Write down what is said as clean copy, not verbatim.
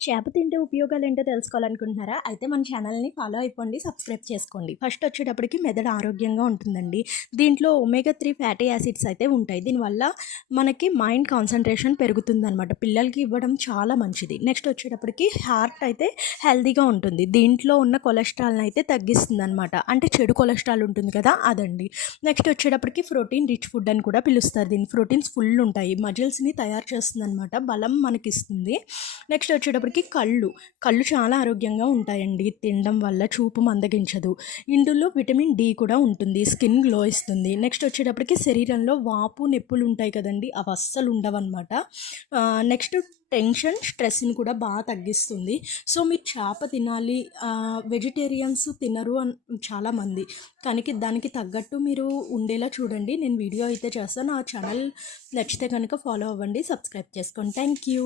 చేప తింటే ఉపయోగాలేంటో తెలుసుకోవాలనుకుంటున్నారా? అయితే మన ఛానల్‌ని ఫాలో అయిపోండి, సబ్స్క్రైబ్ చేసుకోండి. ఫస్ట్ వచ్చేటప్పటికి మెదడు ఆరోగ్యంగా ఉంటుందండి. దీంట్లో ఒమేగా 3 ఫ్యాటీ యాసిడ్స్ అయితే ఉంటాయి. దీనివల్ల మనకి మైండ్ కాన్సంట్రేషన్ పెరుగుతుందనమాట. పిల్లలకి ఇవ్వడం చాలా మంచిది. నెక్స్ట్ వచ్చేటప్పటికి హార్ట్ అయితే హెల్తీగా ఉంటుంది. దీంట్లో ఉన్న కొలెస్ట్రాల్‌ని అయితే తగ్గిస్తుందనమాట. అంటే చెడు కొలెస్ట్రాల్ ఉంటుంది కదా! అదండి. నెక్స్ట్ వచ్చేటప్పటికి ప్రోటీన్ రిచ్ ఫుడ్ అని కూడా పిలుస్తారు దీన్ని. ప్రోటీన్స్ ఫుల్ ఉంటాయి. మజిల్స్‌ని తయారు చేస్తుందనమాట. బలం మనకిస్తుంది. నెక్స్ట్ వచ్చేటప్పటికి కళ్ళు చాలా ఆరోగ్యంగా ఉంటాయండి తినడం వల్ల. చూపు మందగించదు. ఇందులో విటమిన్ డి కూడా ఉంటుంది. స్కిన్ గ్లో ఇస్తుంది. నెక్స్ట్ వచ్చేటప్పటికి శరీరంలో వాపు నొప్పులు ఉంటాయి కదండి, అవి అస్సలు ఉండవన్నమాట. నెక్స్ట్ టెన్షన్ స్ట్రెస్ని కూడా బాగా తగ్గిస్తుంది. సో మీరు చేప తినాలి, వెజిటేరియన్స్ తినరు అని చాలామంది, కానీ దానికి తగ్గట్టు మీరు ఉండేలా చూడండి. నేను వీడియో అయితే చేస్తాను. ఆ ఛానల్ నచ్చితే కనుక ఫాలో అవ్వండి, సబ్స్క్రైబ్ చేసుకోండి. Thank you.